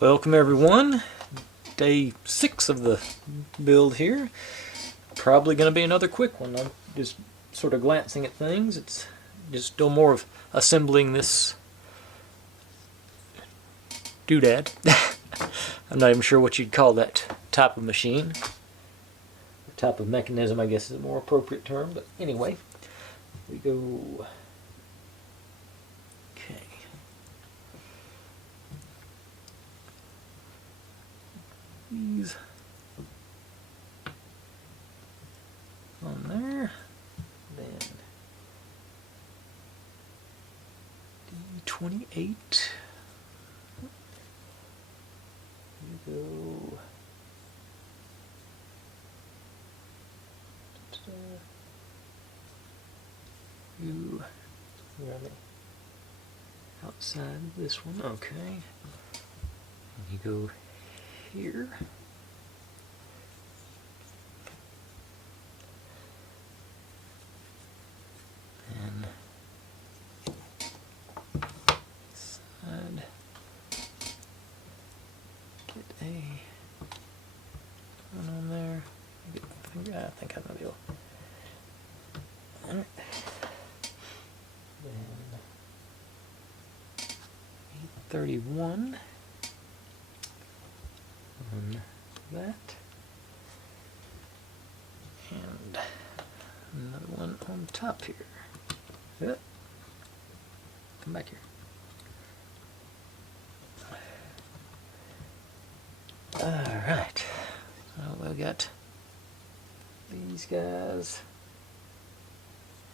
Welcome everyone, day 6 of the build here. Probably going to be another quick one. I'm just sort of glancing at things. It's just still more of assembling this doodad. I'm not even sure what you'd call that type of machine. Or type of mechanism, I guess, is a more appropriate term. But anyway, we go. Okay. These on there, then D28. You go. You outside of this one, okay. And you go here. And side. Get a one on there. I think I'm gonna be able. Alright. Then 831 on that. And another one on top here. Yep. Come back here. Alright. So we've got these guys.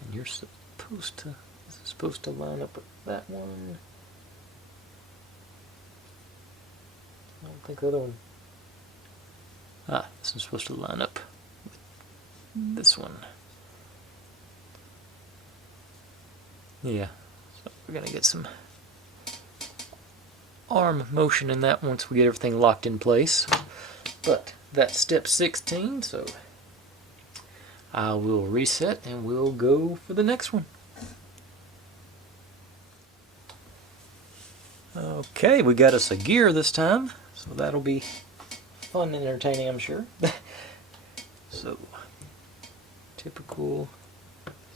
And you're supposed to, this is supposed to line up with that one. I don't think the other one. This is supposed to line up with this one. Yeah, so we're gonna get some arm motion in that once we get everything locked in place. But that's step 16, so I will reset and we'll go for the next one. Okay, we got us a gear this time, so that'll be fun and entertaining, I'm sure. So, typical,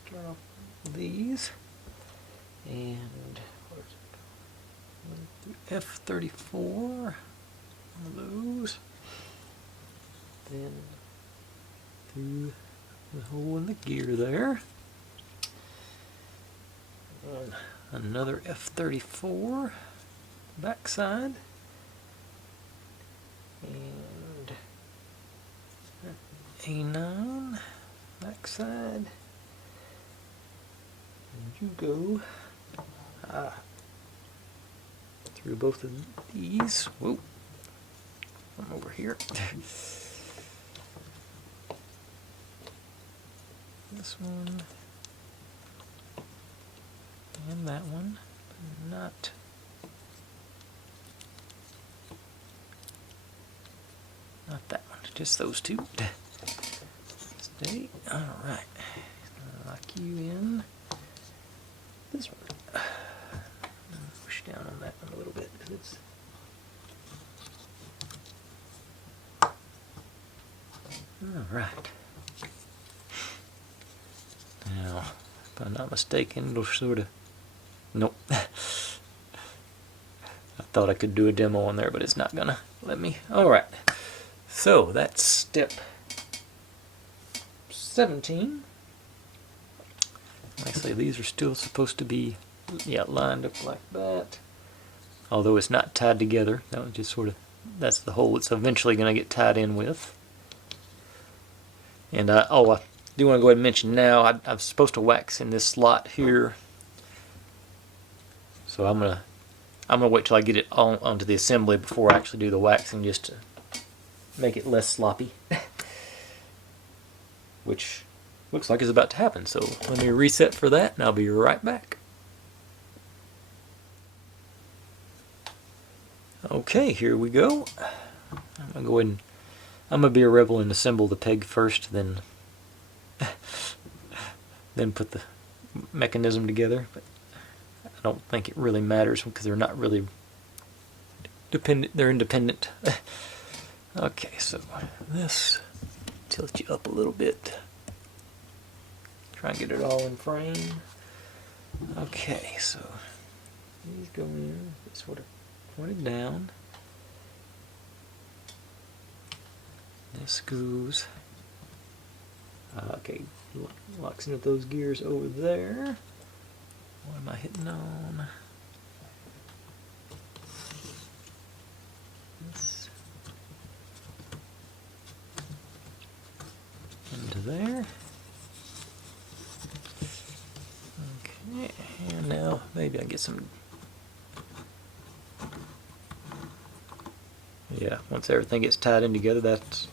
start off with these, and F34, one of those, then through the hole in the gear there, and another F34 backside, and A9 backside, and you go through both of these. Whoa, I'm over here. This one and that one, but not that one, just those two. Stay. Alright. Lock you in. This one. Push down on that one a little bit because it's alright. Now, if I'm not mistaken, it'll sort of. Nope. I thought I could do a demo on there, but it's not gonna let me. Alright. So that's step 17. Actually, these are still supposed to be, yeah, lined up like that. Although it's not tied together. That was just sort of, that's the hole it's eventually going to get tied in with. And I do want to go ahead and mention now, I'm supposed to wax in this slot here. So I'm gonna wait till I get it onto the assembly before I actually do the waxing, just to make it less sloppy. Which looks like it's about to happen, so let me reset for that and I'll be right back. Okay, here we go. I'm gonna go ahead and I'm gonna be a rebel and assemble the peg first, then put the mechanism together. But I don't think it really matters because they're not really they're independent. Okay, so this, tilt you up a little bit. Try and get it all in frame. Okay, so these go in, sort of pointed down. This goes, okay, locks into those gears over there. What am I hitting on? This into there. Okay, and now maybe I get some. Yeah, once everything gets tied in together, that's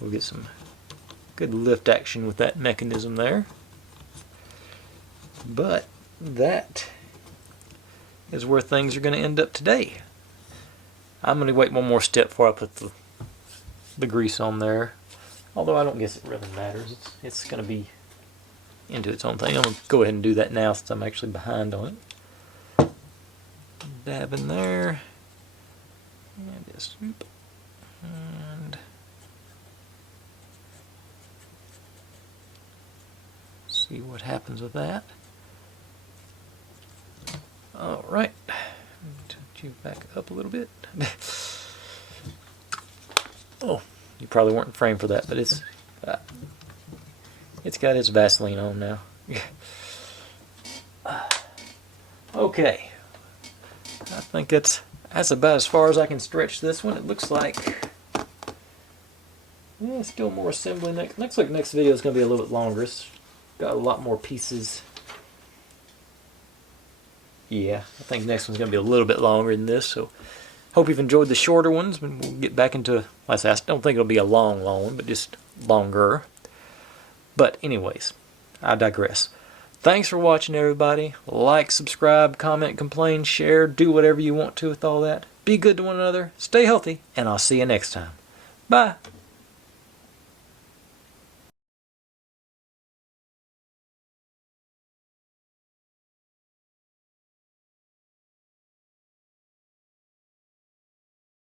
we'll get some good lift action with that mechanism there. But that is where things are going to end up today. I'm going to wait one more step before I put the grease on there. Although I don't guess it really matters. It's going to be into its own thing. I'm going to go ahead and do that now since I'm actually behind on it. Dab in there. And just swoop. And see what happens with that. Alright. Tilt you back up a little bit. Oh, you probably weren't in frame for that, but it's got its Vaseline on now. Okay. I think that's about as far as I can stretch this one. It looks like, yeah, still more assembly. Looks like next video is going to be a little bit longer. It's got a lot more pieces. Yeah, I think next one's going to be a little bit longer than this. So, hope you've enjoyed the shorter ones. We'll get back into, like I said, I don't think it'll be a long one, but just longer. But anyways, I digress. Thanks for watching, everybody. Like, subscribe, comment, complain, share, do whatever you want to with all that. Be good to one another, stay healthy, and I'll see you next time. Bye.